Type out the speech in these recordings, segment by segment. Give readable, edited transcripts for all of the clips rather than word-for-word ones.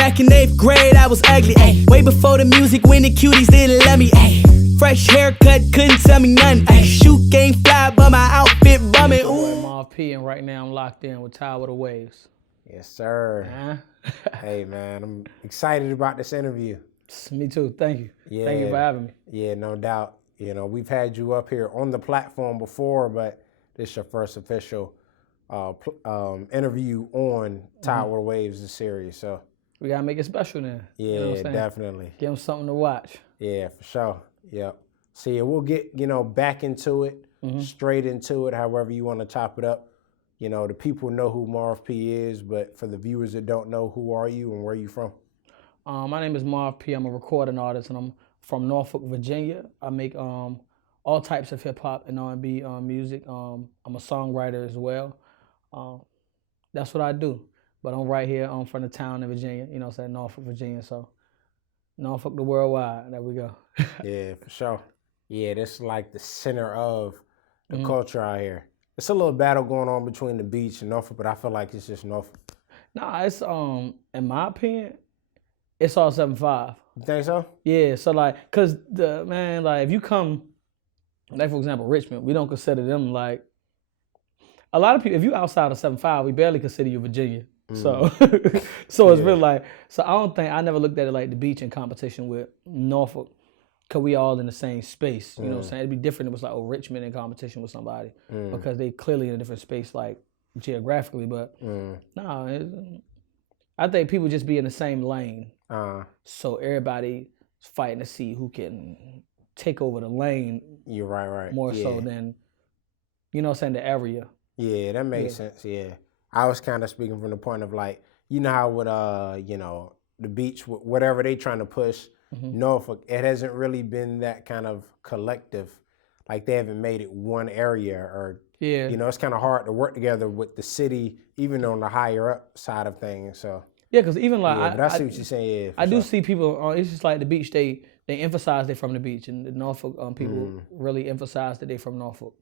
Back in 8th grade, I was ugly, ayy. Way before the music, when the cuties didn't love me, ayy. Fresh haircut, couldn't tell me nothing, ayy. Shoot game fly, but my outfit bumming, ooh. Marv P, and right now I'm locked in with Tidewater Waves. Yes, sir. Hey, man, I'm excited about this interview. Me too, thank you. Yeah, thank you for having me. Yeah, no doubt. You know, we've had you up here on the platform before, but this is your first official interview on Tidewater Waves, the series, so. We gotta make it special then. Yeah, you know what I'm saying? Definitely. Give them something to watch. Yeah, for sure. Yep. So yeah, we'll get, back into it, straight into it, however you want to chop it up. You know, the people know who Marv P is, but for the viewers that don't know, who are you and where are you from? My name is Marv P. I'm a recording artist, and I'm from Norfolk, Virginia. I make all types of hip hop and R&B music. I'm a songwriter as well. That's what I do. But I'm right here. I'm from the town in Virginia. You know what I'm saying? Norfolk, Virginia. So Norfolk the worldwide. There we go. Yeah, for sure. Yeah, this is like the center of the culture out here. It's a little battle going on between the beach and Norfolk, but I feel like it's just Norfolk. Nah, it's in my opinion, it's all 7-5. You think so? Yeah, so like, cause if you come, like for example, Richmond, we don't consider them like, a lot of people, if you outside of 7-5, we barely consider you Virginia. So it's really like, so I never looked at it like the beach in competition with Norfolk, cause we all in the same space. You know what I'm saying? It'd be different if it was like, Richmond in competition with somebody, because they clearly in a different space, like geographically, but I think people just be in the same lane. So everybody fighting to see who can take over the lane. You're right. More so than, you know what I'm saying, the area. Yeah, that makes sense, yeah. I was kind of speaking from the point of like, you know how with, the beach, whatever they trying to push, Norfolk, it hasn't really been that kind of collective. Like they haven't made it one area or, it's kind of hard to work together with the city, even on the higher up side of things, so. Yeah, because even like, but I see what you're saying, yeah. I do see people, it's just like the beach, they emphasize they're from the beach, and the Norfolk people really emphasize that they're from Norfolk.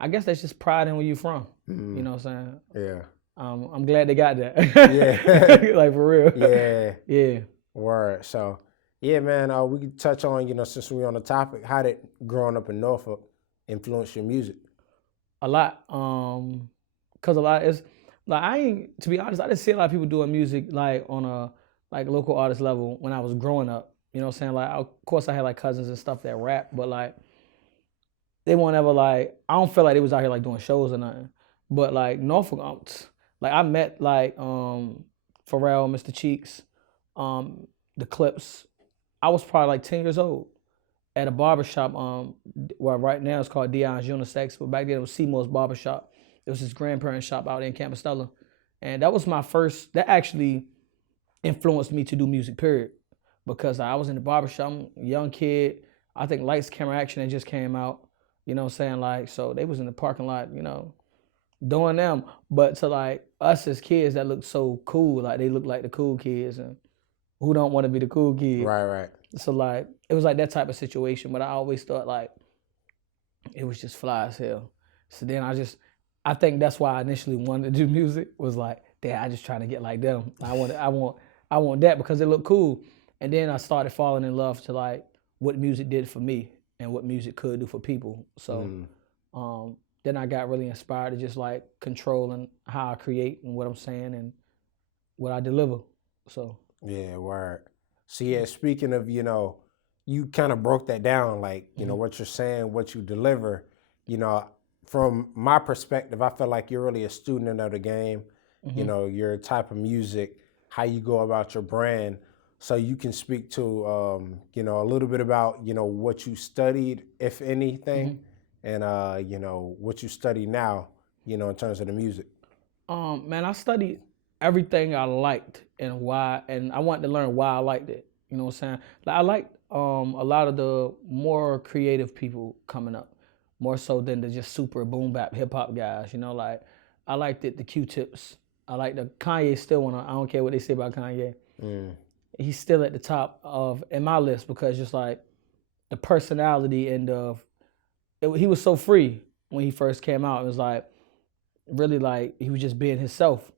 I guess that's just pride in where you're from. You know what I'm saying? Yeah. I'm glad they got that. Yeah. Like for real. Yeah. Word. So, yeah, man, we could touch on, since we're on the topic, how did growing up in Norfolk influence your music? A lot. Cause a lot is like, to be honest, I didn't see a lot of people doing music like on a like local artist level when I was growing up. You know what I'm saying? Like, of course I had like cousins and stuff that rap, but like, they weren't ever like, I don't feel like they was out here like doing shows or nothing. But like Norfolk, like I met like Pharrell, Mr. Cheeks, the Clips. I was probably like 10 years old at a barbershop, where right now it's called Dion's Unisex, but back then it was Seymour's Barbershop. It was his grandparents' shop out in Campostella. And that was my first, that actually influenced me to do music, period. Because I was in the barbershop, a young kid. I think Lights, Camera, Action had just came out. You know what I'm saying? Like, so they was in the parking lot, doing them. But to like us as kids that looked so cool, like they look like the cool kids, and who don't want to be the cool kid? Right. So like, it was like that type of situation, but I always thought like, it was just fly as hell. So then I think that's why I initially wanted to do music, was like, damn, I just trying to get like them. I want that because it looked cool. And then I started falling in love to like what music did for me and what music could do for people. So then I got really inspired to just like controlling how I create and what I'm saying and what I deliver. So yeah, word. So yeah, speaking of, you kind of broke that down, like, what you're saying, what you deliver, from my perspective, I feel like you're really a student of the game, your type of music, how you go about your brand. So you can speak to, a little bit about, what you studied, if anything, and, what you study now, in terms of the music. Man, I studied everything I liked and why, and I wanted to learn why I liked it. You know what I'm saying? Like I liked a lot of the more creative people coming up, more so than the just super boom bap hip hop guys. Like I liked it, the Q-Tips. I like the Kanye still I don't care what they say about Kanye. He's still at the top in my list because just like the personality and he was so free when he first came out. It was like really like he was just being himself,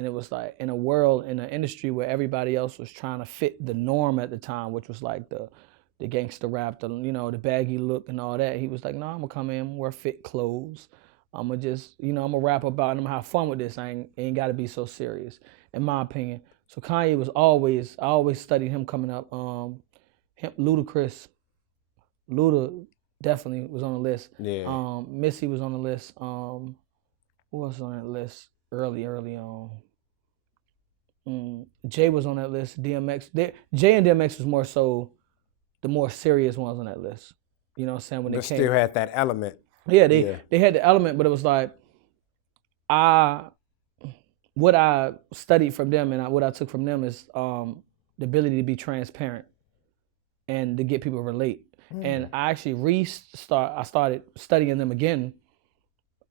And it was like in a world, in an industry where everybody else was trying to fit the norm at the time, which was like the gangster rap, the baggy look and all that. He was like, no, I'm gonna come in, wear fit clothes. I'm gonna just, I'm gonna rap about it, I'm gonna have fun with this. I ain't gotta be so serious, in my opinion. So Kanye was I always studied him coming up. Ludacris, Luda definitely was on the list. Yeah. Missy was on the list. Who else was on that list early on? Jay was on that list. DMX. Jay and DMX was more so the more serious ones on that list. You know what I'm saying? When But they came, still had that element. yeah, they had the element, but it was like what I studied from them and what I took from them is the ability to be transparent and to get people to relate. And I actually I started studying them again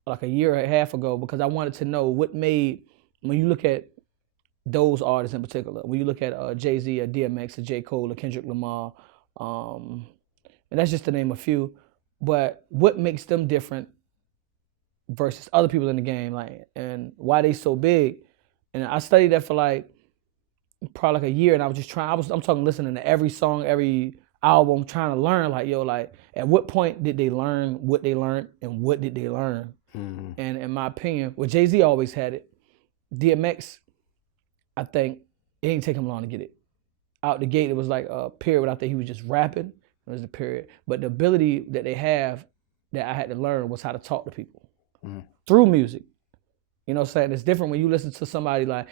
like a year and a half ago because I wanted to know what made, when you look at those artists in particular, when you look at Jay-Z or DMX or J. Cole or Kendrick Lamar, and that's just to name a few, but what makes them different versus other people in the game, like, and why they so big. And I studied that for like probably like a year, and I was just trying. I'm talking listening to every song, every album, trying to learn like, like at what point did they learn what they learned and what did they learn? And in my opinion, well, Jay-Z always had it. DMX, I think it didn't take him long to get it. Out the gate, it was like a period where I think he was just rapping. It was the period. But the ability that they have that I had to learn was how to talk to people through music. You know what I'm saying? It's different when you listen to somebody like,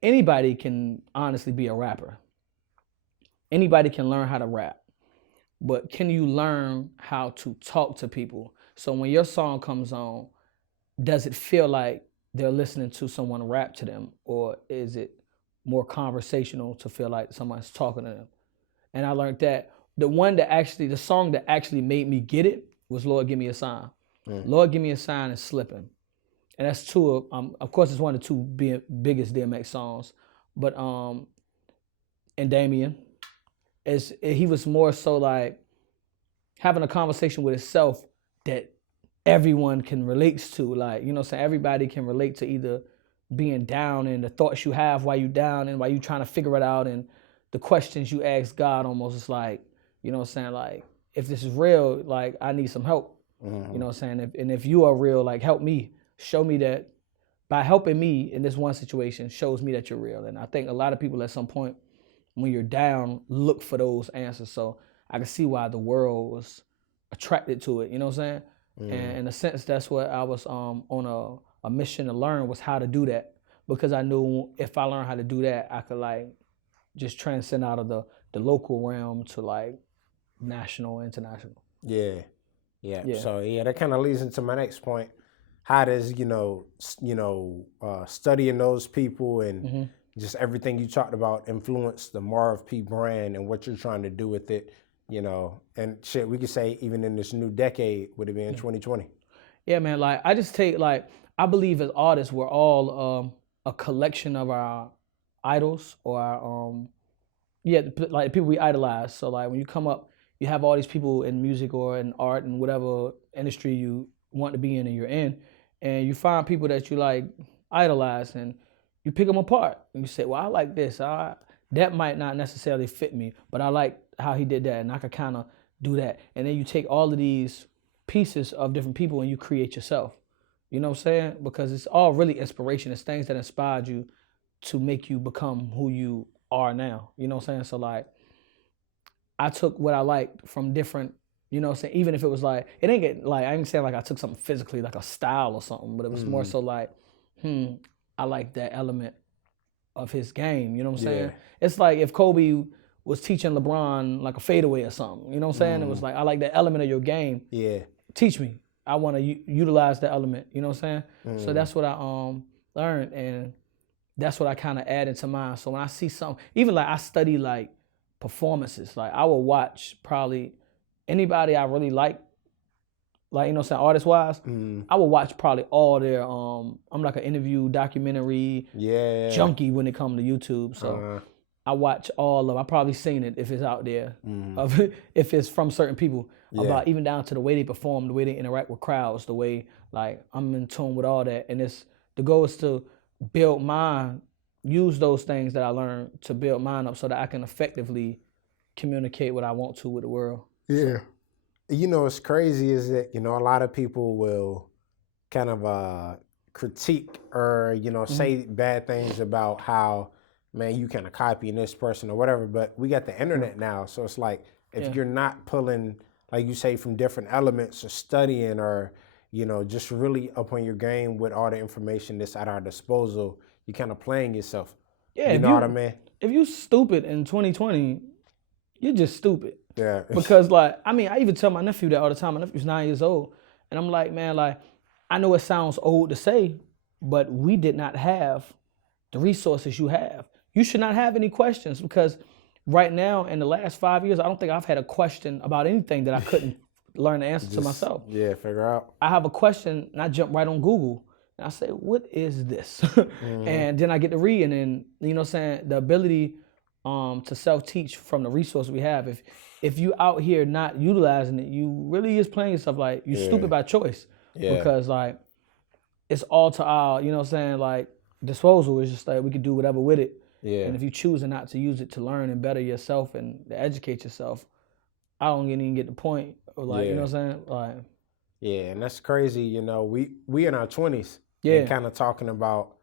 anybody can honestly be a rapper. Anybody can learn how to rap. But can you learn how to talk to people? So when your song comes on, does it feel like they're listening to someone rap to them, or is it more conversational to feel like someone's talking to them? And I learned that the song that actually made me get it was Lord Give Me a Sign. Lord Give Me a Sign is Slippin'. And that's two of course it's one of the two biggest DMX songs. But and Damien, he was more so like having a conversation with himself that everyone can relate to. Like, you know what I'm saying? Everybody can relate to either being down and the thoughts you have while you down and while you trying to figure it out, and the questions you ask God almost. It's like, you know what I'm saying? Like, if this is real, like, I need some help. You know what I'm saying? If you are real, like, help me. Show me that by helping me in this one situation shows me that you're real. And I think a lot of people at some point when you're down look for those answers. So I can see why the world was attracted to it. You know what I'm saying? And in a sense, that's what I was on a mission to learn, was how to do that. Because I knew if I learned how to do that, I could like just transcend out of the local realm to like national, international. Yeah. So that kind of leads into my next point. How does studying those people and just everything you talked about influence the Marv P brand and what you're trying to do with it? And shit, we could say even in this new decade, would it be in 2020? Yeah, man. Like, I just take, like, I believe as artists, we're all a collection of our idols or our, like people we idolize. So like when you come up, you have all these people in music or in art and whatever industry you want to be in and you're in, and you find people that you like idolize and you pick them apart and you say, well, I like this. That might not necessarily fit me, but I like how he did that and I could kind of do that. And then you take all of these pieces of different people and you create yourself. You know what I'm saying? Because it's all really inspiration. It's things that inspired you to make you become who you are now. You know what I'm saying? So like, I took what I liked from different, you know what I'm saying? Even if it was like, it ain't get like, I ain't saying like I took something physically, like a style or something, but it was more so like, I like that element of his game. You know what I'm saying? It's like if Kobe was teaching LeBron like a fadeaway or something. You know what I'm saying? It was like, I like that element of your game. Yeah. Teach me. I want to utilize that element. You know what I'm saying? So that's what I learned, and that's what I kind of add into mine. So when I see something, even like I study like performances, like I will watch probably anybody I really like you know what I'm saying, artist wise, I will watch probably all their I'm like an interview documentary junkie when it comes to YouTube. So I watch all of, I probably seen it if it's out there, if it's from certain people, about even down to the way they perform, the way they interact with crowds, the way like I'm in tune with all that. And the goal is to use those things that I learned to build mine up so that I can effectively communicate what I want to with the world. Yeah. You know, what's crazy is that, you know, a lot of people will kind of critique or, you know, say bad things about how, man, you kind of copying this person or whatever. But we got the internet now. So it's like, if you're not pulling, like you say, from different elements or studying or, you know, just really up on your game with all the information that's at our disposal, you're kind of playing yourself. Yeah, You know what I mean? If you stupid in 2020, you're just stupid. Yeah. Because like, I mean, I even tell my nephew that all the time. My nephew's 9 years old. And I'm like, man, like, I know it sounds old to say, but we did not have the resources you have. You should not have any questions because right now, in the last 5 years, I don't think I've had a question about anything that I couldn't learn the answer to myself. Yeah, figure out. I have a question and I jump right on Google and I say, what is this? And then I get to read and then, you know what I'm saying, the ability to self-teach from the resource we have. If you out here not utilizing it, you really is playing yourself like you stupid by choice. Yeah. Because like it's all to our, you know what I'm saying, like disposal. It's just like we could do whatever with it. Yeah. And if you choose not to use it to learn and better yourself and to educate yourself, I don't even get the point. Or like, you know what I'm saying? Like, yeah, and that's crazy. You know, we in our 20s. Yeah. And kind of talking about,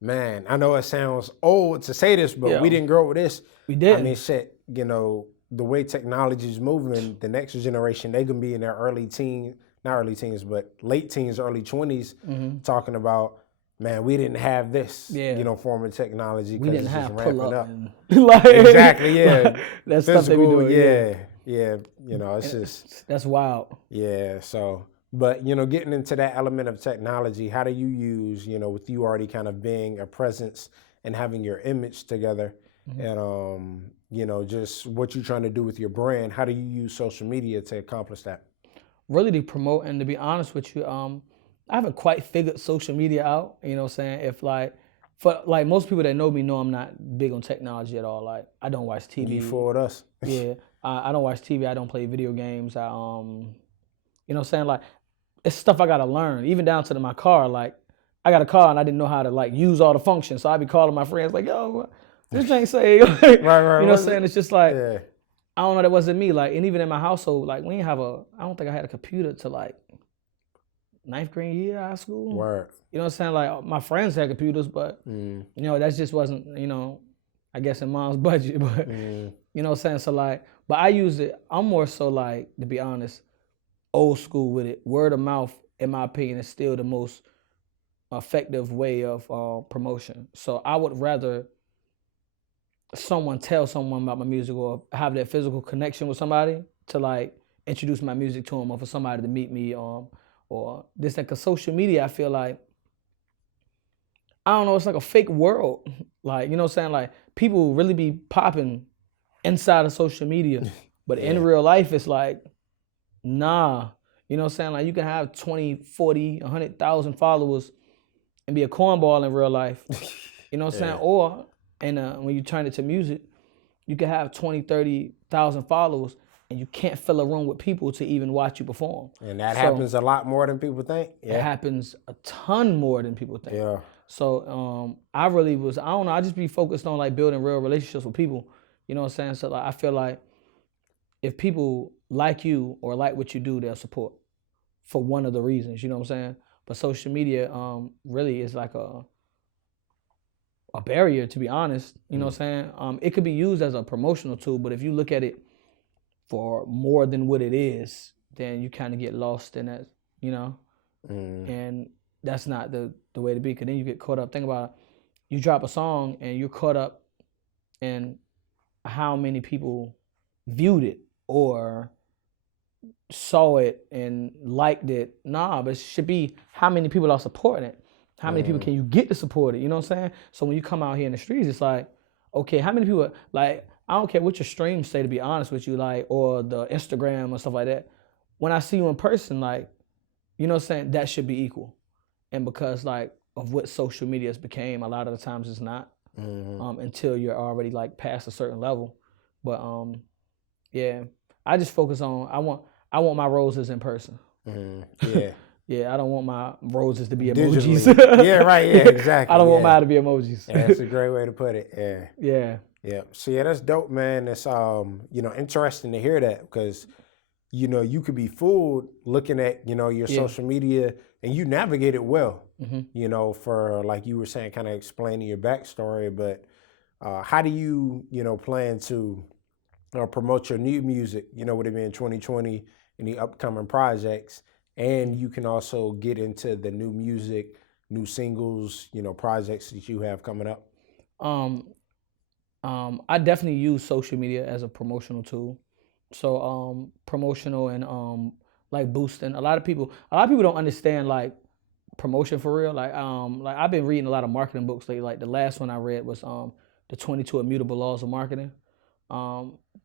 man, I know it sounds old to say this, but we didn't grow up with this. We did. I mean, shit, you know, the way technology is moving, the next generation, they can be in their not early teens, but late teens, early 20s, talking about, man, we didn't have this, you know, form of technology. We didn't it's have just pull ramping up. Like, exactly, yeah. That's stuff they be doing. Yeah. You know, it's just. That's wild. Yeah, so. But, you know, getting into that element of technology, how do you use, you know, with you already kind of being a presence and having your image together and, you know, just what you're trying to do with your brand, how do you use social media to accomplish that? Really to promote and to be honest with you, I haven't quite figured social media out, you know what I'm saying? If like, for like most people that know me know I'm not big on technology at all. Like I don't watch TV. You fooled us. Yeah, I don't watch TV. I don't play video games. You know what I'm saying? Like, it's stuff I gotta learn, even down to my car. Like, I got a car and I didn't know how to like use all the functions, so I be calling my friends like, "Yo, this ain't say." right. You know what I'm saying? It's just like, I don't know. That wasn't me. Like, and even in my household, like we didn't have I don't think I had a computer to like 9th grade year high school. Word. You know what I'm saying? Like my friends had computers, but you know that just wasn't, you know, I guess in mom's budget. But you know what I'm saying? So like, but I use it. I'm more so like, to be honest, old school with it. Word of mouth, in my opinion, is still the most effective way of promotion. So I would rather someone tell someone about my music or have that physical connection with somebody to like introduce my music to them, or for somebody to meet me or this, like a social media, I feel like, I don't know, it's like a fake world. Like, you know what I'm saying? Like people really be popping inside of social media, but in real life, it's like, nah. You know what I'm saying? Like you can have 20, 40, 100,000 followers and be a cornball in real life. You know what I'm saying? Or, and when you turn it to music, you can have 20, 30,000 followers and you can't fill a room with people to even watch you perform. And that happens a lot more than people think. It happens a ton more than people think. Yeah. So I really was, I don't know, I just be focused on like building real relationships with people. You know what I'm saying? So like, I feel like if people like you or like what you do, they'll support for one of the reasons, you know what I'm saying? But social media really is like a barrier, to be honest, you know what I'm saying? It could be used as a promotional tool, but if you look at it for more than what it is, then you kind of get lost in that, you know? And that's not the way to be, because then you get caught up. Think about it. You drop a song and you're caught up in how many people viewed it or saw it and liked it. Nah, but it should be how many people are supporting it. How many people can you get to support it? You know what I'm saying? So when you come out here in the streets, it's like, okay, how many people, like, I don't care what your streams say, to be honest with you, like, or the Instagram or stuff like that. When I see you in person, like, you know what I'm saying, that should be equal. And because, like, of what social media has became, a lot of the times it's not, until you're already, like, past a certain level. But, yeah, I just focus on, I want my roses in person. Yeah. Yeah, I don't want my roses to be digitally. emojis. Yeah, right. Yeah, exactly. I don't want yeah. mine to be emojis. Yeah, that's a great way to put it. Yeah. Yeah. Yeah. So yeah, that's dope, man. It's interesting to hear that because you could be fooled looking at, your social media and you navigate it well, for like you were saying, kind of explaining your backstory. But how do you, plan to promote your new music, with it being 2020 and the upcoming projects? And you can also get into the new music, new singles, projects that you have coming up. I definitely use social media as a promotional tool. So promotional and like boosting. A lot of people don't understand like promotion for real. Like I've been reading a lot of marketing books lately. Like the last one I read was the 22 Immutable Laws of Marketing.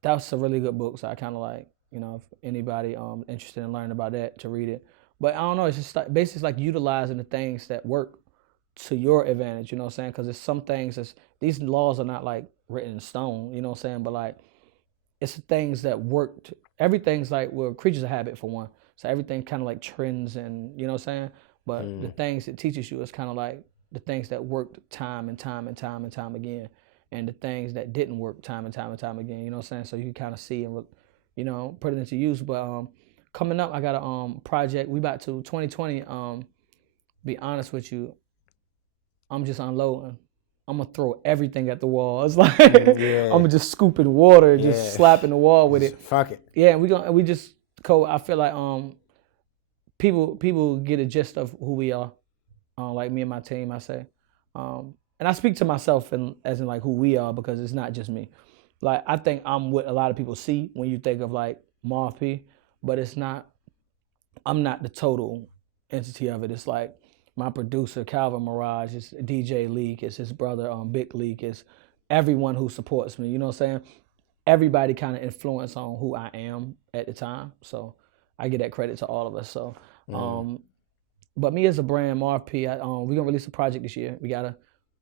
That's a really good book. So I kind of like, if anybody interested in learning about that, to read it. But I don't know, it's just like basically like utilizing the things that work to your advantage, you know what I'm saying? Because there's some things these laws are not like written in stone, you know what I'm saying? But like it's things that worked. Everything's like, well, creatures of habit for one. So everything kind of like trends and, you know what I'm saying? But the things it teaches you is kind of like the things that worked time and time and time and time again, and the things that didn't work time and time and time again, you know what I'm saying? So you can kind of see and, put it into use. But coming up, I got a project. We about to 2020. Be honest with you, I'm just unloading. I'm gonna throw everything at the wall. It's like I'm gonna just scooping water, just slapping the wall with it. Fuck it. Yeah, and we just I feel like people get a gist of who we are. Like me and my team, I say, and I speak to myself as in like who we are, because it's not just me. Like I think I'm what a lot of people see when you think of like Marv P, but it's not. I'm not the total entity of it. It's like my producer Calvin Mirage, it's DJ Leak, it's his brother Big Leak, it's everyone who supports me. You know what I'm saying? Everybody kind of influenced on who I am at the time. So I give that credit to all of us. So, but me as a brand, Marv P, we're gonna release a project this year. We gotta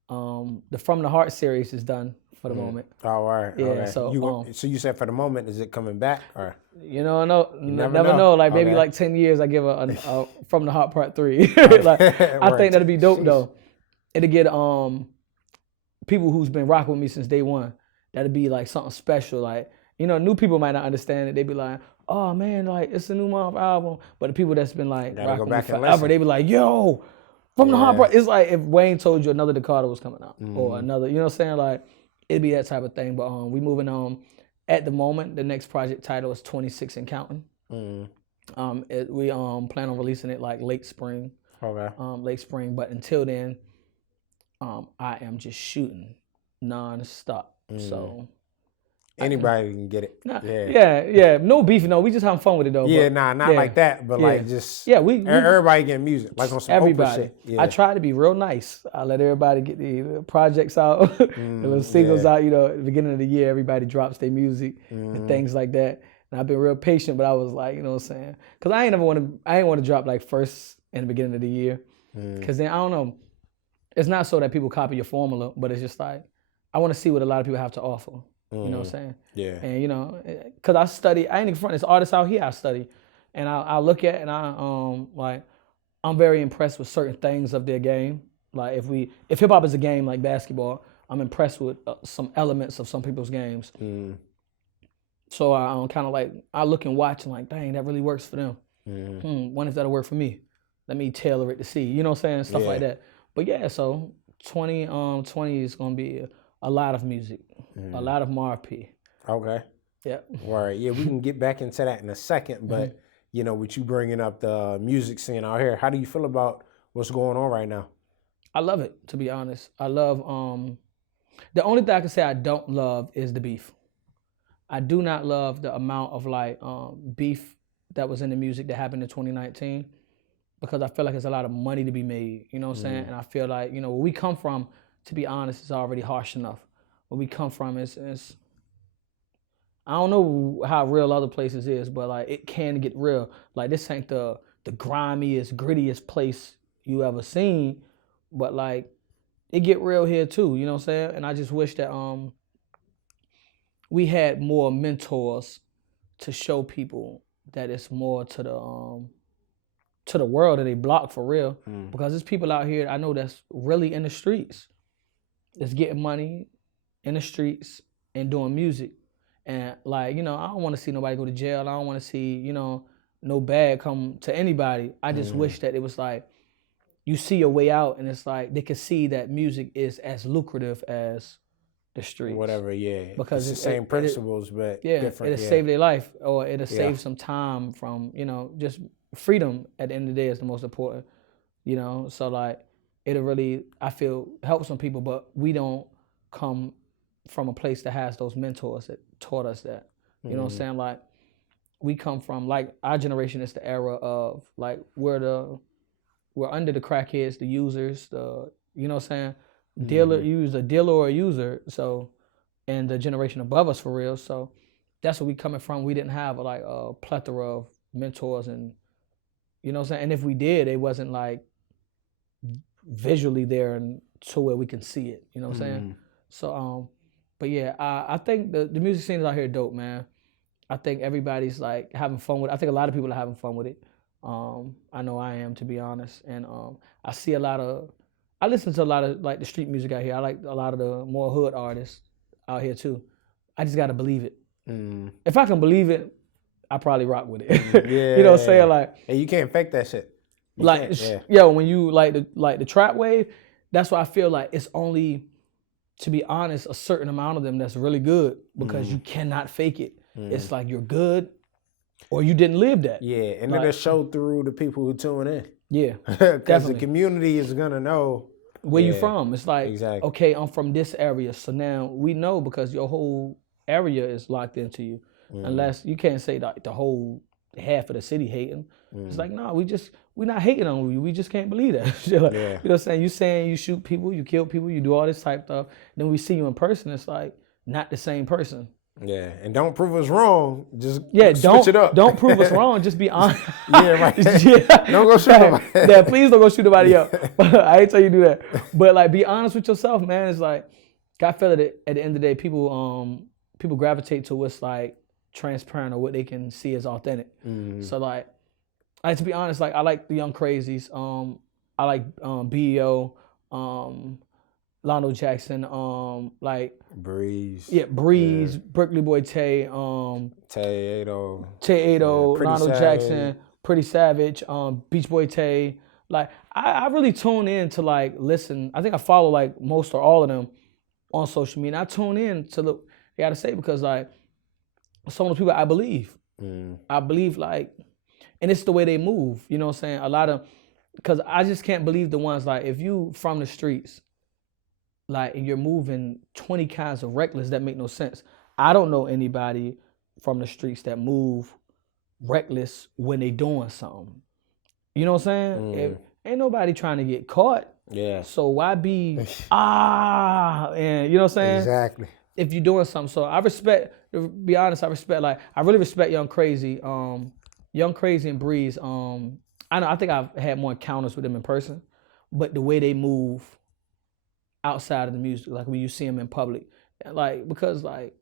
the From the Heart series is done for the moment. All right. Yeah. Okay. So so you said for the moment, is it coming back or? never never know. know. Like maybe Okay. like 10 years, I give a From the Heart Part 3. Like I think that'd be dope though. It'll get people who's been rocking with me since day one. That'd be like something special. Like new people might not understand it. They'd be like, oh man, like it's a new Marv album. But the people that's been like Gotta rocking go back with me and forever, listen. they be like, yo, From the Heart Part. It's like if Wayne told you another Dakota was coming out or another. You know what I'm saying? Like it'd be that type of thing. But we moving on. At the moment, the next project title is 26 and Counting. We plan on releasing it like late spring. Okay. Late spring. But until then, I am just shooting non-stop. So anybody can get it. Yeah. No beef, no. We just having fun with it though. Yeah, but, not like that, but like just we everybody getting music, like on some everybody. Oprah shit. Yeah. I try to be real nice. I let everybody get the projects out, the little singles out. At the beginning of the year, everybody drops their music and things like that. And I've been real patient, but I was like, you know what I'm saying? Because I ain't want to drop like first in the beginning of the year, because then I don't know. It's not so that people copy your formula, but it's just like I want to see what a lot of people have to offer. You know what I'm saying? Yeah. And because I study, I ain't in front of this artists out here. I study, and I look at and I'm very impressed with certain things of their game. Like if hip hop is a game like basketball, I'm impressed with some elements of some people's games. So I kind of like I look and watch and like, dang, that really works for them. Wonder if that'll work for me. Let me tailor it to see. You know what I'm saying? Stuff like that. But yeah, so 2020 is gonna be a lot of music, a lot of Marv P. Okay. Yeah. Right. Yeah, we can get back into that in a second, but with you bringing up the music scene out here, how do you feel about what's going on right now? I love it, to be honest. I love the only thing I can say I don't love is the beef. I do not love the amount of like beef that was in the music that happened in 2019, because I feel like there's a lot of money to be made, you know what I'm saying? And I feel like, where we come from, to be honest, is already harsh enough. Where we come from is I don't know how real other places is, but like it can get real. Like this ain't the grimiest, grittiest place you ever seen, but like it get real here too, you know what I'm saying? And I just wish that we had more mentors to show people that it's more to to the world that they block for real. Because there's people out here I know that's really in the streets, that's getting money in the streets and doing music. And like, you know, I don't want to see nobody go to jail. I don't want to see, you know, no bad come to anybody. I just wish that it was like, you see your way out and it's like, they could see that music is as lucrative as the streets. Whatever, yeah. Because it's the same principles, but different. It'll save their life, or it'll save some time from, you know, just freedom at the end of the day is the most important, you know? So like, it'll really, I feel, help some people, but we don't come from a place that has those mentors that taught us that. You know what I'm saying? Like, we come from, like, our generation is the era of, like, we're under the crackheads, the users, you know what I'm saying? A dealer or a user. So, and the generation above us for real. So that's where we coming from. We didn't have like a plethora of mentors, and you know what I'm saying? And if we did, it wasn't like visually there and to where we can see it. You know what I'm saying? So, but yeah, I think the music scene is out here dope, man. I think everybody's like having fun with it. I think a lot of people are having fun with it. I know I am, to be honest. And I listen to a lot of like the street music out here. I like a lot of the more hood artists out here too. I just gotta believe it. If I can believe it, I probably rock with it. Yeah. You know what I'm saying? Like, and you can't fake that shit. When you like the trap wave, that's why I feel like it's only, to be honest, a certain amount of them that's really good, because you cannot fake it. It's like you're good or you didn't live that. Yeah, and then it showed through the people who tune in. Yeah, because the community is gonna know where you from. It's like, okay, I'm from this area, so now we know because your whole area is locked into you. Unless you can't say that the whole half of the city hating. It's like, no, we're not hating on you. We just can't believe that. You know what I'm saying? You saying you shoot people, you kill people, you do all this type stuff. Then we see you in person, it's like not the same person. Yeah, and don't prove us wrong. Just switch it up. Don't prove us wrong. Just be honest. Yeah, right. Don't go shoot nobody. Yeah, please don't go shoot nobody up. I ain't tell you to do that. But like, be honest with yourself, man. It's like, I feel that at the end of the day, people gravitate to what's like transparent or what they can see as authentic. So like, to be honest, like I like the Young Crazies. I like BEO. Lando Jackson, like Breeze. Yeah, Breeze, Berkeley Boy Tay, Tay Ado, Lando Jackson, Pretty Savage, Beach Boy Tay. Like, I really tune in to like listen. I think I follow like most or all of them on social media. And I tune in to look. I gotta say, because like some of the people I believe. I believe like, and it's the way they move. You know what I'm saying? Because I just can't believe the ones like, if you from the streets, like, and you're moving 20 kinds of reckless, that make no sense. I don't know anybody from the streets that move reckless when they doing something. You know what I'm saying? Ain't nobody trying to get caught. Yeah. So why be, and you know what I'm saying? Exactly. If you're doing something. So I respect, to be honest, I really respect Young Crazy. Young Crazy and Breeze, I think I've had more encounters with them in person, but the way they move outside of the music, like when you see them in public, like, because like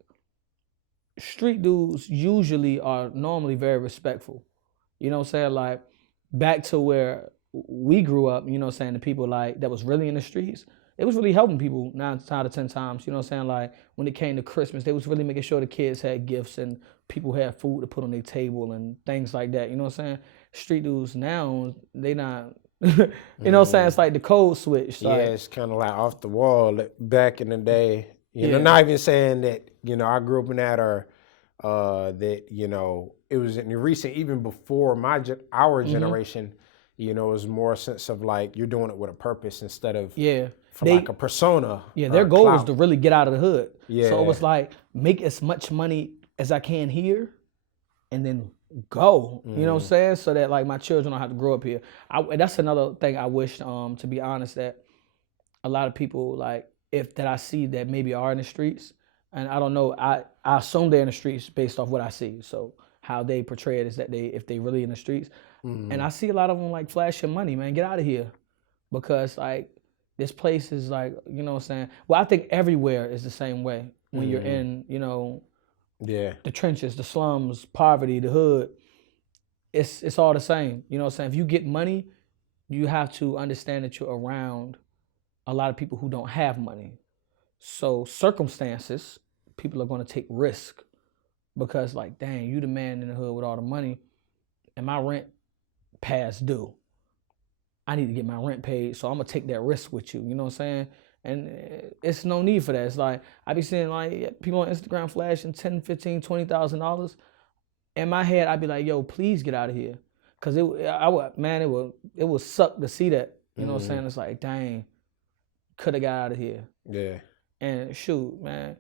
street dudes usually are normally very respectful. You know what I'm saying? Like, back to where we grew up, you know what I'm saying, the people like that was really in the streets, it was really helping people 9 out of 10 times. You know what I'm saying? Like, when it came to Christmas, they was really making sure the kids had gifts and people had food to put on their table and things like that. You know what I'm saying? Street dudes now, they not, you know what I'm saying? It's like the code switch. Like, it's kind of like off the wall. Like back in the day, you know, not even saying that, you know, I grew up in that, or that, you know, it was in the recent, even before our generation, you know, it was more a sense of like, you're doing it with a purpose instead of like a persona. Yeah, their goal was to really get out of the hood. Yeah. So it was like, make as much money as I can here and then go. You know what I'm saying? So that like my children don't have to grow up here. That's another thing I wish, to be honest, that a lot of people like, that I see that maybe are in the streets, and I don't know, I assume they're in the streets based off what I see. So how they portray it is that if they really in the streets. And I see a lot of them like flashing money, man, get out of here. Because like, this place is like, you know what I'm saying? Well, I think everywhere is the same way when you're in, you know, the trenches, the slums, poverty, the hood. it's all the same. You know what I'm saying? If you get money, you have to understand that you're around a lot of people who don't have money. So circumstances, people are going to take risk because like, dang, you the man in the hood with all the money and my rent past due. I need to get my rent paid, so I'm going to take that risk with you. You know what I'm saying? And it's no need for that. It's like, I be seeing like people on Instagram flashing $10,000, $15,000, $20,000. In my head, I'd be like, yo, please get out of here. Cause it would suck to see that. You know what I'm saying? It's like, dang, could have got out of here. Yeah. And shoot, man,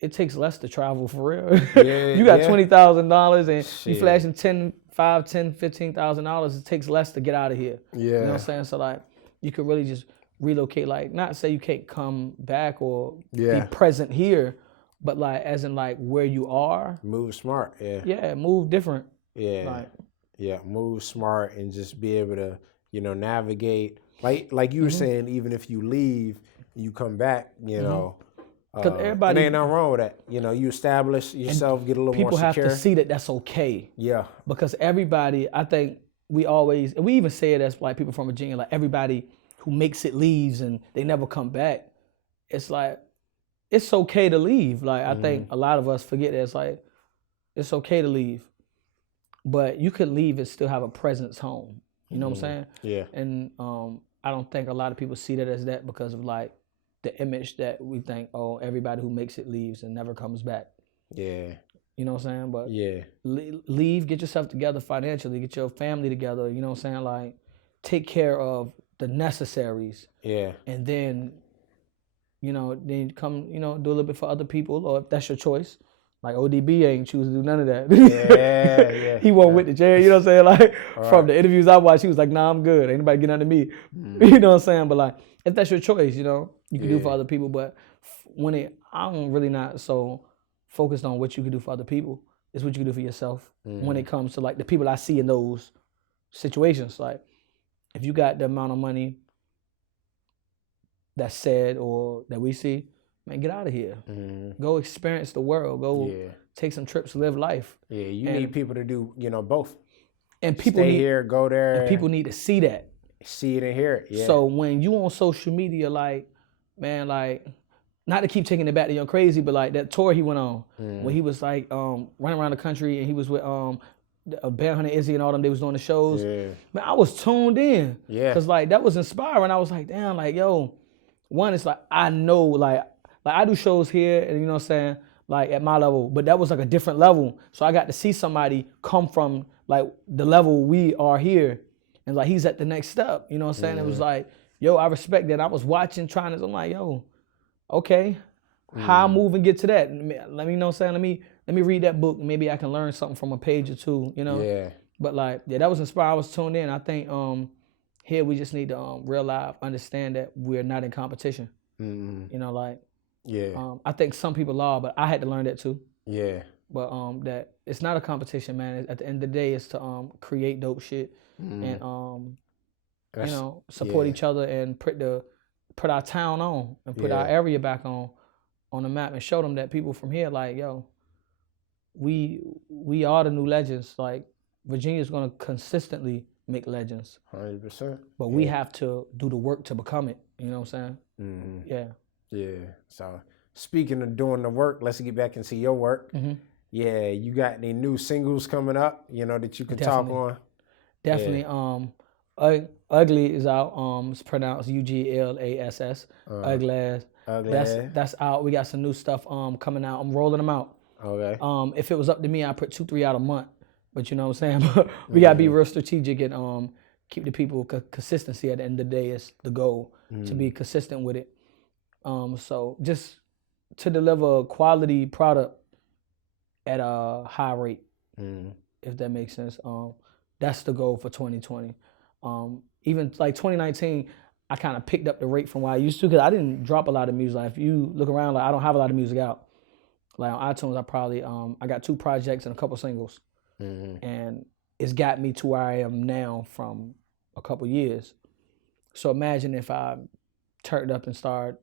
it takes less to travel for real. You got $20,000 and you flashing $15,000. It takes less to get out of here. Yeah. You know what I'm saying? So like, you could really just relocate. Like, not say you can't come back or be present here, but like, as in like where you are. Move smart. Yeah. Yeah, move different. Yeah. Like, yeah, move smart and just be able to, navigate. Like you were saying, even if you leave, you come back, know. Because everybody, and ain't nothing wrong with that. You establish yourself, get a little more secure. People have to see that that's okay. Yeah. Because everybody, I think we always, and we even say it as like people from Virginia, like everybody who makes it leaves and they never come back. It's like, it's okay to leave. Like, I think a lot of us forget that it's like, it's okay to leave. But you could leave and still have a presence home. You know what I'm saying? Yeah. And I don't think a lot of people see that as that because of like the image that we think, oh, everybody who makes it leaves and never comes back. Yeah. You know what I'm saying? But yeah, leave, get yourself together financially, get your family together. You know what I'm saying? Like, take care of the necessaries. Yeah. And then, then come, do a little bit for other people, or if that's your choice. Like ODB ain't choose to do none of that. Yeah. He went with the chair, you know what I'm saying? Like, from the interviews I watched, he was like, nah, I'm good. Ain't nobody getting under me. You know what I'm saying? But like, if that's your choice, you can do for other people. But I'm really not so focused on what you can do for other people. It's what you can do for yourself when it comes to like the people I see in those situations. Like, if you got the amount of money that's said or that we see, man, get out of here. Go experience the world. Go take some trips, live life. Yeah, you need people to do, both. And people stay here, go there. And people need to see that. See it and hear it. Yeah. So when you on social media, like, man, like, not to keep taking it back to Young Crazy, but like that tour he went on, when he was like running around the country and he was with Bear Hunter Izzy and all them, they was doing the shows. Yeah. Man, I was tuned in. Yeah. Cause like that was inspiring. I was like, damn, like, yo, one, it's like I know, like I do shows here and you know what I'm saying, like at my level, but that was like a different level. So I got to see somebody come from like the level we are here. And like he's at the next step. You know what I'm saying? It was like, yo, I respect that. I was watching, trying to, I'm like, yo, okay. How I move and get to that? Let me know what I'm saying. Let me read that book. Maybe I can learn something from a page or two, Yeah. But like, yeah, that was inspiring. I was tuned in. I think here we just need to realize, understand that we're not in competition. Like, yeah. I think some people are, but I had to learn that too. Yeah. But that it's not a competition, man. At the end of the day, it's to create dope shit and support each other and put our town on and put our area back on the map and show them that people from here, like, yo, we are the new legends. Like, Virginia's gonna consistently make legends. 100%. But we have to do the work to become it. You know what I'm saying? Yeah. Yeah. So speaking of doing the work, let's get back and see your work. Yeah, you got any new singles coming up, that you can talk on? Definitely. Ugly is out. It's pronounced Uglass. Uglass. That's out. We got some new stuff coming out. I'm rolling them out. Okay. If it was up to me, I'd put 2-3 out a month. But you know what I'm saying? We gotta be real strategic and keep the people consistency at the end of the day is the goal, to be consistent with it. So just to deliver a quality product at a high rate, if that makes sense. That's the goal for 2020. Even like 2019, I kind of picked up the rate from what I used to because I didn't drop a lot of music. Like, if you look around, like I don't have a lot of music out. Like on iTunes, I probably I got 2 projects and a couple singles, and it's got me to where I am now from a couple years. So imagine if I turned up and started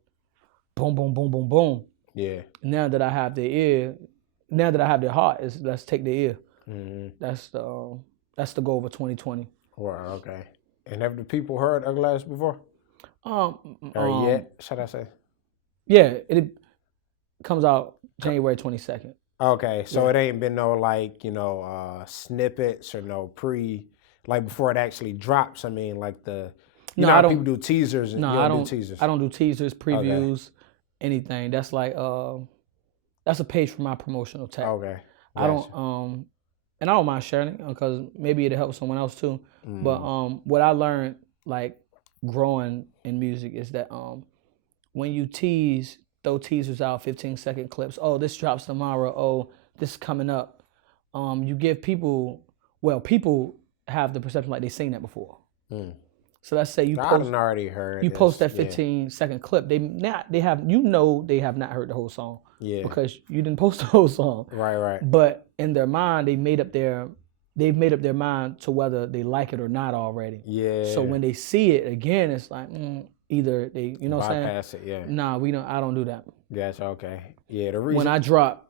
boom, boom, boom, boom, boom. Yeah. Now that I have their ear, now that I have their heart, let's take their ear. That's the That's the goal for 2020. Wow, okay. And have the people heard Uglass before? Or yet, should I say? Yeah, it comes out January 22nd. Okay, so Yeah. it ain't been no like, snippets or no like before it actually drops. I mean, like No, how I don't. people do teasers and No, you I don't do don't. teasers. I don't do teasers, previews, anything. That's like that's a page for my promotional tag. Okay. I don't and I don't mind sharing it because maybe it'll help someone else too. But what I learned like growing in music is that when you throw teasers out, 15-second clips. Oh, this drops tomorrow. Oh, this is coming up. You give people have the perception like they've seen that before. So let's say you already heard. You post that 15-second clip. They have not heard the whole song. Yeah. Because you didn't post the whole song. Right. But in their mind, they've made up their mind to whether they like it or not already. Yeah. So when they see it again, it's like either they, you know what I'm saying? Bypass it, yeah. Nah, I don't do that. Gotcha, okay. Yeah, the reason when I drop,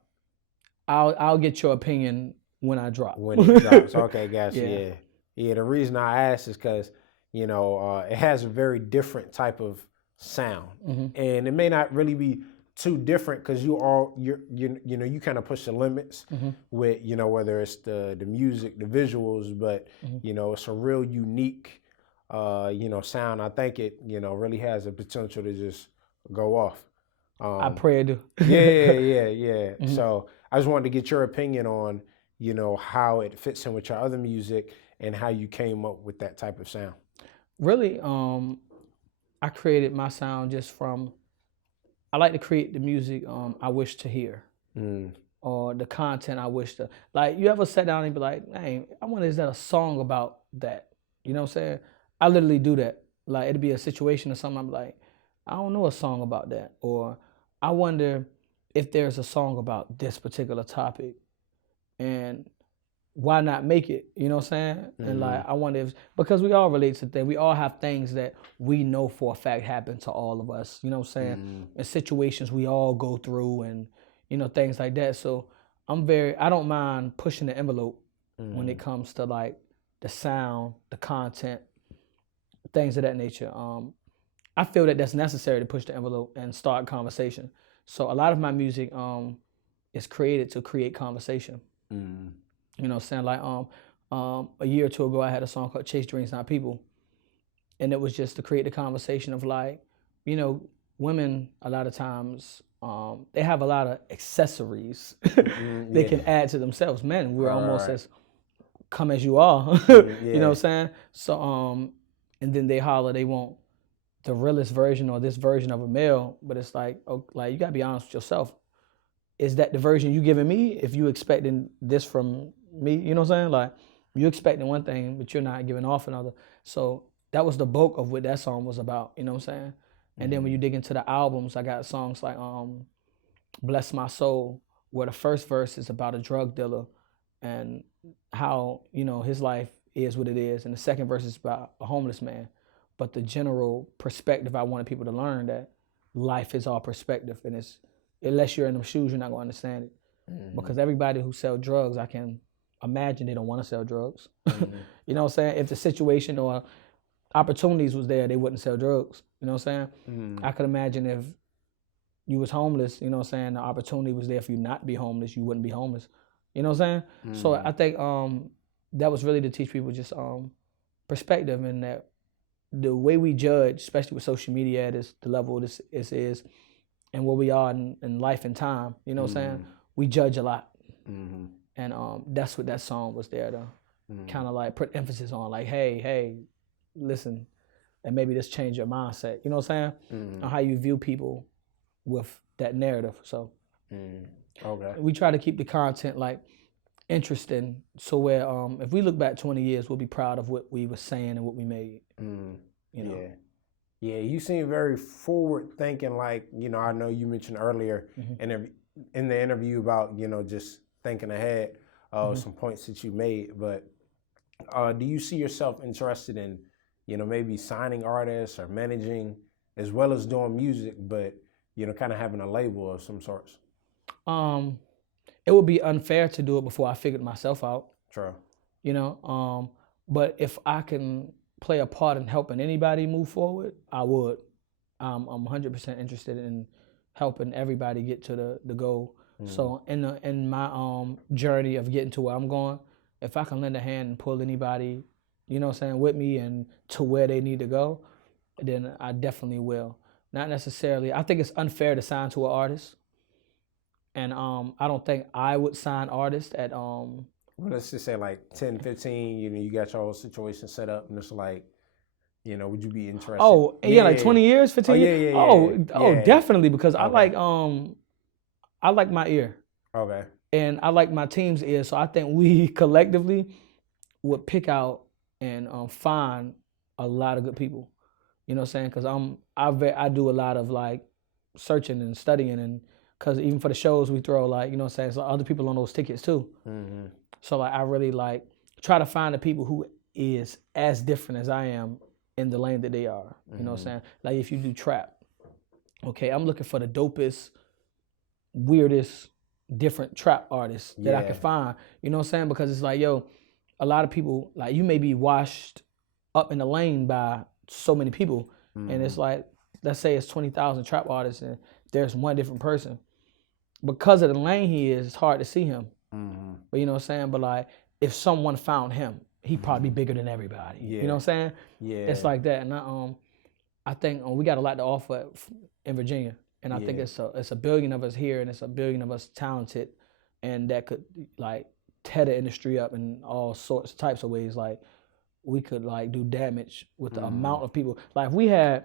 I'll get your opinion when I drop. When it drops. Okay, gotcha, yeah. The reason I asked is because, it has a very different type of sound. And it may not really be too different because you kind of push the limits with, whether it's the music, the visuals, but it's a real unique sound. I think it, really has the potential to just go off. I pray it do. Yeah. So I just wanted to get your opinion on, how it fits in with your other music and how you came up with that type of sound. Really, I created my sound just from, I like to create the music I wish to hear. Or the content I wish to, like, you ever sat down and be like, hey, I wonder, is that a song about that? You know what I'm saying? I literally do that. Like, it'd be a situation or something, I'm like, I don't know a song about that. Or I wonder if there's a song about this particular topic and why not make it? You know what I'm saying? And like, I wonder if, because we all relate to things, we all have things that we know for a fact happen to all of us, you know what I'm saying? And situations we all go through and, things like that. So I don't mind pushing the envelope when it comes to like the sound, the content, things of that nature. I feel that that's necessary to push the envelope and start conversation. So a lot of my music is created to create conversation. You know what I'm saying? Like a year or two ago, I had a song called Chase Dreams Not People. And it was just to create the conversation of like, women a lot of times, they have a lot of accessories they can add to themselves. Men, we're almost as come as you are. You know what I'm saying? So, and then they holler, they want the realest version or this version of a male, but it's like, you gotta be honest with yourself. Is that the version you giving me? If you expecting this from me, you know what I'm saying? Like, you expecting one thing, but you're not giving off another. So that was the bulk of what that song was about, you know what I'm saying? And then when you dig into the albums, I got songs like Bless My Soul, where the first verse is about a drug dealer and how, his life is what it is. And the second verse is about a homeless man. But the general perspective, I wanted people to learn that life is all perspective. And it's, unless you're in them shoes, you're not gonna understand it. Because everybody who sells drugs, I can imagine they don't wanna sell drugs. You know what I'm saying? If the situation or opportunities was there, they wouldn't sell drugs. You know what I'm saying? I could imagine if you was homeless, you know what I'm saying, the opportunity was there for you not to be homeless, you wouldn't be homeless. You know what I'm saying? So I think that was really to teach people just perspective, and that the way we judge, especially with social media at the level this is, and where we are in life and time, you know what I'm saying? We judge a lot. And that's what that song was there to kind of like put emphasis on, like, hey, listen, and maybe this change your mindset, you know what I'm saying? On how you view people with that narrative. So okay, we try to keep the content like interesting, so where if we look back 20 years, we'll be proud of what we were saying and what we made. You know? Yeah, you seem very forward thinking. Like, I know you mentioned earlier in the interview about, just thinking ahead of some points that you made. But do you see yourself interested in, maybe signing artists or managing as well as doing music, but, kind of having a label of some sorts? It would be unfair to do it before I figured myself out. True. you know. But if I can play a part in helping anybody move forward, I would. I'm 100% interested in helping everybody get to the goal. So in my journey of getting to where I'm going, if I can lend a hand and pull anybody, you know what I'm saying, with me and to where they need to go, then I definitely will. Not necessarily. I think it's unfair to sign to an artist, and I don't think I would sign artists at Well, let's just say like 10, 15, you got your whole situation set up and it's like, would you be interested? Oh, yeah, like 20 years, 15 yeah, years? yeah. Oh, Yeah. definitely, because I Okay. like my ear. Okay. And I like my team's ear, so I think we collectively would pick out and find a lot of good people. You know what I'm saying? Because I do a lot of like searching and studying, and because even for the shows we throw, like, you know what I'm saying, so other people on those tickets too. Mm-hmm. So like I really like try to find the people who is as different as I am in the lane that they are. You know what I'm saying? Like if you do trap, okay, I'm looking for the dopest, weirdest, different trap artists that I can find. You know what I'm saying? Because it's like, yo, a lot of people, like, you may be washed up in the lane by so many people, and it's like, let's say it's 20,000 trap artists and there's one different person. Because of the lane he is, it's hard to see him. But you know what I'm saying? But like, if someone found him, he'd probably be bigger than everybody. You know what I'm saying? Yeah. It's like that. And I think we got a lot to offer in Virginia. And I think it's a billion of us here, and it's a billion of us talented, and that could like tear the industry up in all sorts types of ways. Like we could like do damage with the amount of people. Like if we had,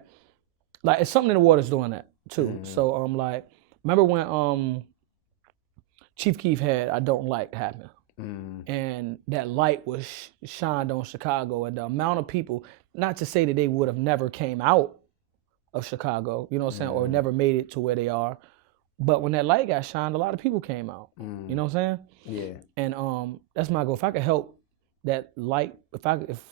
like, it's something in the water's doing that too. So like, remember when Chief Keef had I Don't Like happen, and that light was shined on Chicago, and the amount of people. Not to say that they would have never came out of Chicago, you know what I'm saying, or never made it to where they are. But when that light got shined, a lot of people came out. You know what I'm saying? Yeah. And that's my goal. If I could help that light, if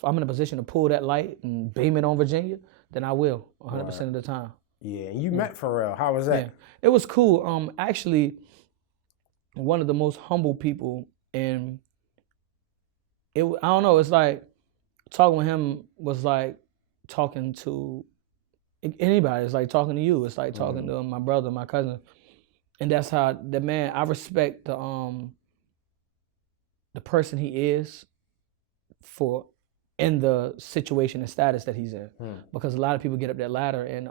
I'm in a position to pull that light and beam it on Virginia, then I will 100% of the time. Yeah. And you met Pharrell. How was that? Yeah. It was cool. Actually, one of the most humble people, and I don't know, it's like talking with him was like talking to anybody. It's like talking to you. It's like talking to my brother, my cousin. And that's how the man, I respect the person he is for in the situation and status that he's in. Because a lot of people get up that ladder and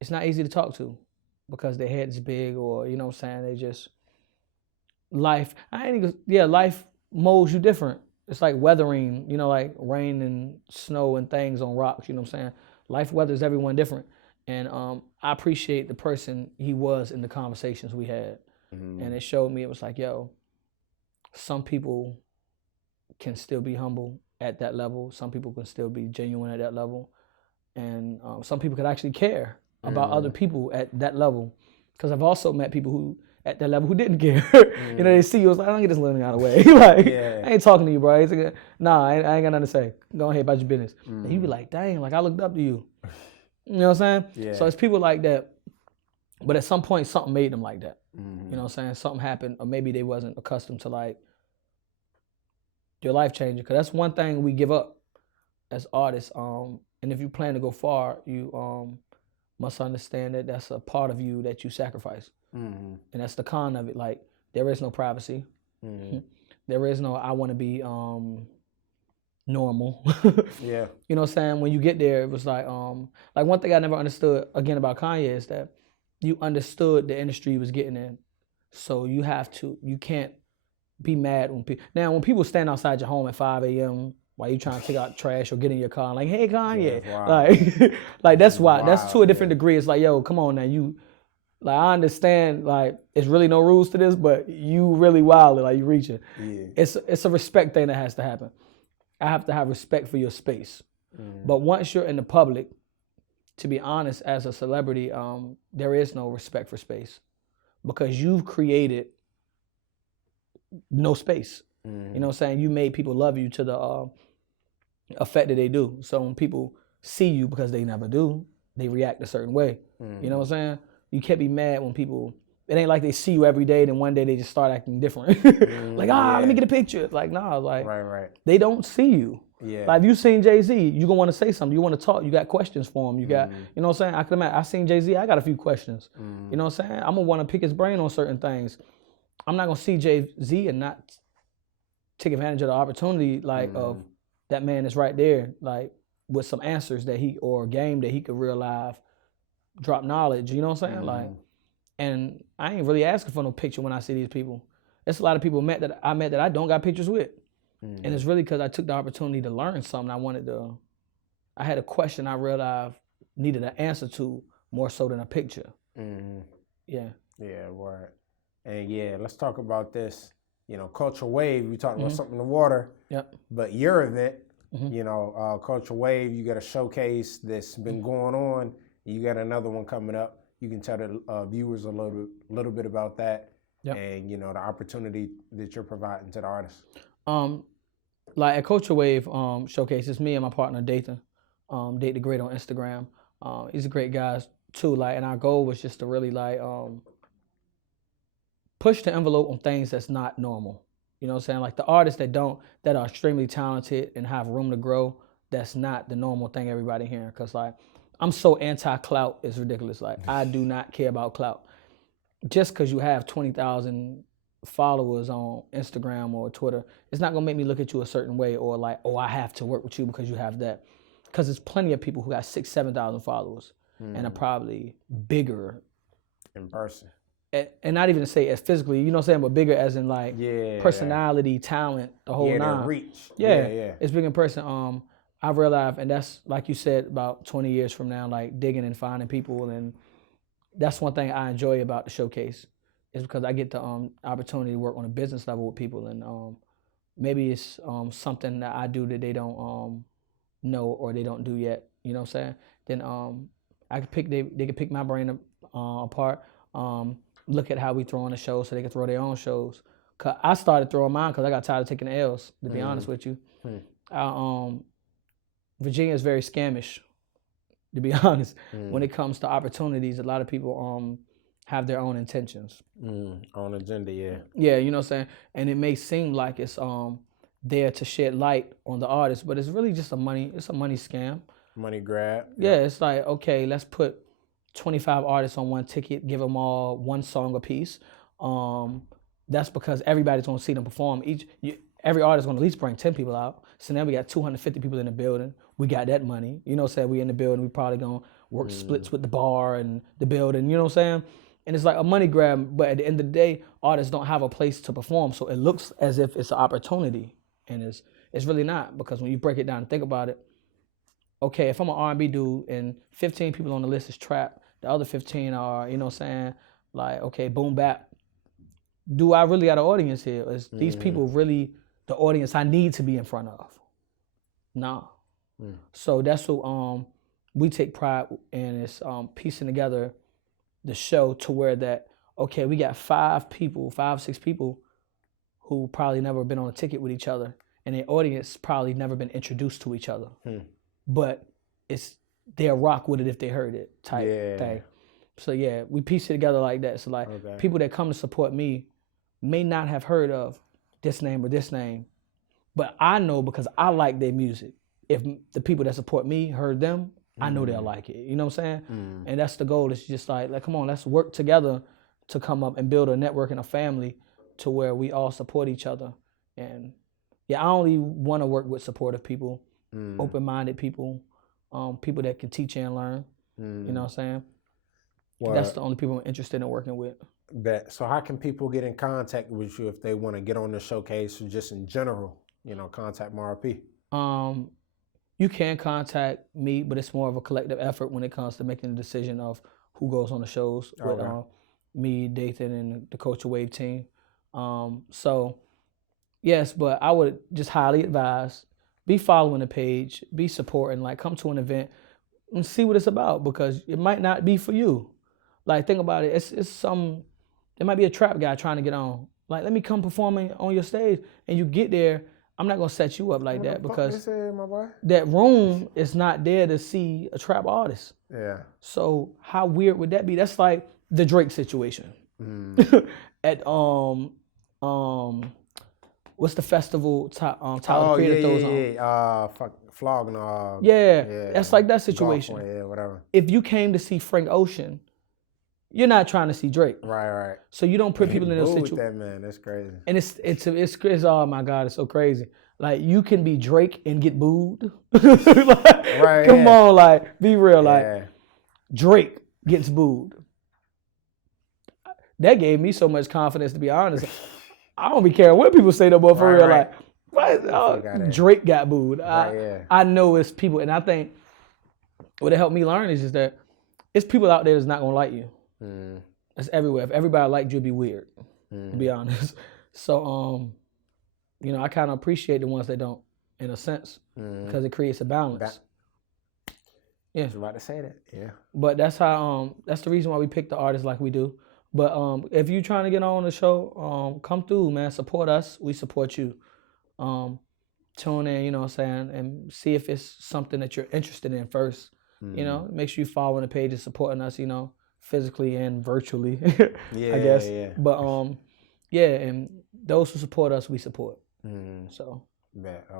it's not easy to talk to because their head is big, or you know what I'm saying, they just life molds you different. It's like weathering, you know, like rain and snow and things on rocks, you know what I'm saying? Life weathers everyone different. And I appreciate the person he was in the conversations we had. And it showed me, it was like, yo, some people can still be humble at that level. Some people can still be genuine at that level. And some people could actually care about other people at that level. Because I've also met people who, at that level, who didn't care. You know, they see you, it's like, I don't get this little out of the way. Like, I ain't talking to you, bro. Nah, I ain't got nothing to say. Go ahead about your business. And you be like, dang, like I looked up to you. You know what I'm saying? Yeah. So it's people like that. But at some point, something made them like that. You know what I'm saying? Something happened, or maybe they wasn't accustomed to like your life changing. Because that's one thing we give up as artists. And if you plan to go far, you must understand that that's a part of you that you sacrifice. And that's the con of it. Like, there is no privacy. There is no, I want to be normal. Yeah. You know what I'm saying? When you get there, it was like one thing I never understood, again, about Kanye is that you understood the industry he was getting in. So you can't be mad when when people stand outside your home at 5 a.m. while you trying to take out trash or get in your car, like, hey, Kanye. Like that's why. That's to a different degree. It's like, yo, come on now. Like, I understand, like, it's really no rules to this, but you really wild, like, you reaching. Yeah. It's a respect thing that has to happen. I have to have respect for your space. But once you're in the public, to be honest, as a celebrity, there is no respect for space because you've created no space. You know what I'm saying? You made people love you to the effect that they do. So when people see you, because they never do, they react a certain way. You know what I'm saying? You can't be mad when people it ain't like they see you every day, then one day they just start acting different. Like, let me get a picture. Like, nah, like, right. They don't see you. Yeah. Like, if you seen Jay-Z, you gonna want to say something. You want to talk. You got questions for him. You got, you know what I'm saying? I can imagine. I seen Jay-Z. I got a few questions. You know what I'm saying? I'm gonna want to pick his brain on certain things. I'm not gonna see Jay-Z and not take advantage of the opportunity, like, of that man is right there, like, with some answers that or game that he could real life drop knowledge. You know what I'm saying? Like, and I ain't really asking for no picture when I see these people. There's a lot of people I met that I don't got pictures with. And it's really because I took the opportunity to learn something. I had a question I realized needed an answer to more so than a picture. Yeah. Yeah, right. And yeah, let's talk about this. You know, Culture Wave, we talked about something in the water. Yep. But your event, you know, Culture Wave, you got a showcase that's been going on. You got another one coming up. You can tell the viewers a little bit about that. Yep. And, you know, the opportunity that you're providing to the artists. Like at Culture Wave showcase, it's me and my partner Dathan, Date the Great on Instagram. He's a great guy too. Like, and our goal was just to really like push the envelope on things that's not normal. You know what I'm saying? Like the artists that are extremely talented and have room to grow. That's not the normal thing everybody hearing. Cause like I'm so anti-clout, it's ridiculous. Like I do not care about clout. Just cause you have 20,000 followers on Instagram or Twitter, it's not gonna make me look at you a certain way or like, oh, I have to work with you because you have that. Because there's plenty of people who got 7,000 followers and are probably bigger in person. And not even to say as physically, you know what I'm saying, but bigger as in like personality, talent, the whole nine. Their reach. Yeah, it's big in person. I realized, and that's like you said, about 20 years from now, like digging and finding people, and that's one thing I enjoy about the showcase. Is because I get the opportunity to work on a business level with people, and maybe it's something that I do that they don't know or they don't do yet. You know what I'm saying? Then I could pick they could pick my brain apart. Look at how we throw on a show so they can throw their own shows. Cause I started throwing mine because I got tired of taking the L's. To be honest with you, Virginia is very scamish. To be honest, when it comes to opportunities, a lot of people have their own intentions. Own agenda, yeah. Yeah, you know what I'm saying? And it may seem like it's there to shed light on the artist, but it's really just a money scam. Money grab. Yeah, it's like, okay, let's put 25 artists on one ticket, give them all one song a piece. That's because everybody's gonna see them perform. Every artist gonna at least bring 10 people out. So now we got 250 people in the building. We got that money. You know what I'm saying? We in the building, we probably gonna work splits with the bar and the building, you know what I'm saying? And it's like a money grab, but at the end of the day, artists don't have a place to perform, so it looks as if it's an opportunity, and it's really not, because when you break it down and think about it, okay, if I'm an R&B dude and 15 people on the list is trap, the other 15 are, you know what I'm saying, like, okay, boom bap. Do I really got an audience here? Is these people really the audience I need to be in front of? Nah. So that's what we take pride in, is piecing together the show to where that, okay, we got 5, 6 people who probably never been on a ticket with each other, and their audience probably never been introduced to each other. But they'll rock with it if they heard it type thing. So yeah, we piece it together like that. So like people that come to support me may not have heard of this name or this name, but I know because I like their music. If the people that support me heard them, I know they'll like it. You know what I'm saying? And that's the goal. It's just like, come on, let's work together to come up and build a network and a family to where we all support each other. And yeah, I only want to work with supportive people, open-minded people, people that can teach and learn. You know what I'm saying? Well, that's the only people I'm interested in working with. So how can people get in contact with you if they want to get on the showcase or just in general, you know, contact Marv P? You can contact me, but it's more of a collective effort when it comes to making the decision of who goes on the shows with me, Dathan, and the Culture Wave team. So, yes, but I would just highly advise, be following the page, be supporting, like come to an event and see what it's about, because it might not be for you. Like, think about it. There might be a trap guy trying to get on. Like, let me come performing on your stage, and you get there, I'm not gonna set you up like that, because that room is not there to see a trap artist. Yeah. So how weird would that be? That's like the Drake situation. at what's the festival? Tyler Creator throws on. Flogging. That's like that situation. Yeah, whatever. If you came to see Frank Ocean, you're not trying to see Drake. Right. So you don't put people in those situations. That man, that's crazy. And it's oh my God, it's so crazy. Like you can be Drake and get booed. Like, come on, like be real. Like Drake gets booed. That gave me so much confidence, to be honest. I don't be caring what people say no more for real. Like, Drake got booed. I know it's people, and I think what it helped me learn is just that it's people out there that's not gonna like you. That's everywhere. If everybody liked you, it'd be weird, to be honest. So, you know, I kind of appreciate the ones that don't, in a sense, because it creates a balance. I was about to say that. Yeah. But that's how. That's the reason why we pick the artists like we do. But if you're trying to get on the show, come through, man. Support us. We support you. Tune in, you know what I'm saying, and see if it's something that you're interested in first. You know, make sure you follow the page and supporting us, you know, physically and virtually, I guess. Yeah. But and those who support us, we support. So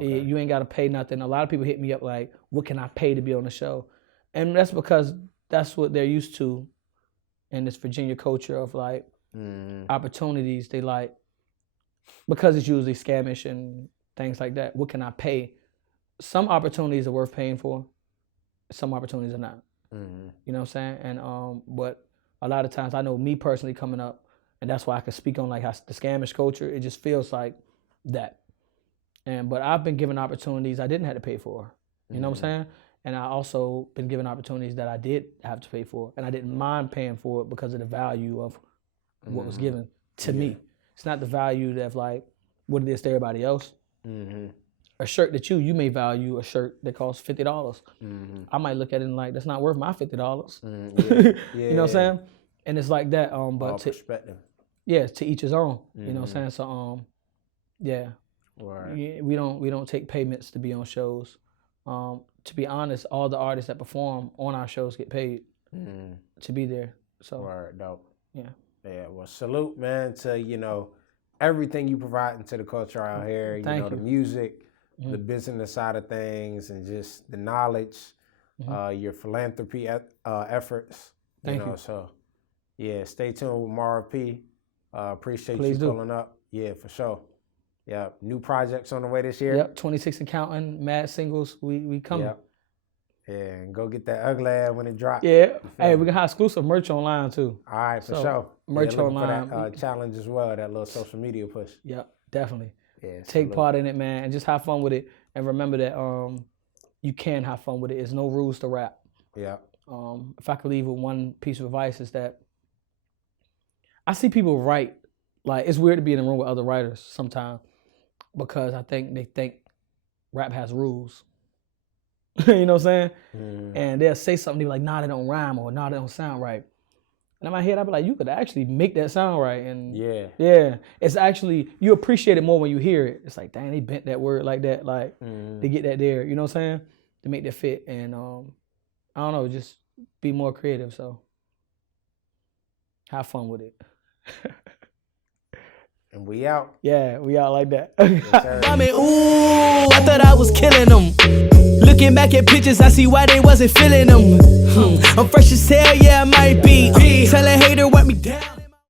you ain't got to pay nothing. A lot of people hit me up like, what can I pay to be on the show? And that's because that's what they're used to in this Virginia culture of like opportunities. They like, because it's usually scamish and things like that, what can I pay? Some opportunities are worth paying for. Some opportunities are not. You know what I'm saying? And but a lot of times I know me personally coming up, and that's why I can speak on like how the scamish culture, it just feels like that. But I've been given opportunities I didn't have to pay for. You know what I'm saying? And I also been given opportunities that I did have to pay for, and I didn't mind paying for it because of the value of what was given to me. It's not the value that like what it is to everybody else. A shirt that you may value a shirt that costs $50. I might look at it and like, that's not worth my $50. You know what I'm saying? And it's like that. But perspective. Yeah, to each his own. You know what I'm saying? So we don't take payments to be on shows. To be honest, all the artists that perform on our shows get paid to be there. So dope. Yeah. Well, salute, man, to, you know, everything you provide into the culture out here. You know, the music, the business side of things, and just the knowledge, your philanthropy efforts. Thank you. So stay tuned with Marv P. Appreciate Please you do. pulling up. Yeah, for sure. Yeah, new projects on the way this year. Yep, 26 and counting, mad singles. We coming. Yep. Yeah, and go get that Uglass when it drops. Yeah. Hey, we can have exclusive merch online too. All right, for sure. Merch online. For that challenge as well, that little social media push. Yep, definitely. Yeah, take part in it, man, and just have fun with it. And remember that you can have fun with it. There's no rules to rap. Yeah. If I could leave with one piece of advice, is that I see people write, like, it's weird to be in a room with other writers sometimes, because I think they think rap has rules. You know what I'm saying? And they'll say something, they'll be like, nah, they don't rhyme, or nah, they don't sound right. And in my head, I'll be like, you could actually make that sound right. And yeah, it's actually, you appreciate it more when you hear it. It's like, dang, they bent that word like that, like they get that there, you know what I'm saying? To make that fit. And I don't know, just be more creative. So have fun with it. And we out. Yeah, we out like that. I mean, ooh, I thought I was killing them. Looking back at pictures, I see why they wasn't feeling them. I'm fresh as hell, yeah, I might be. Tell a hater, wipe me down.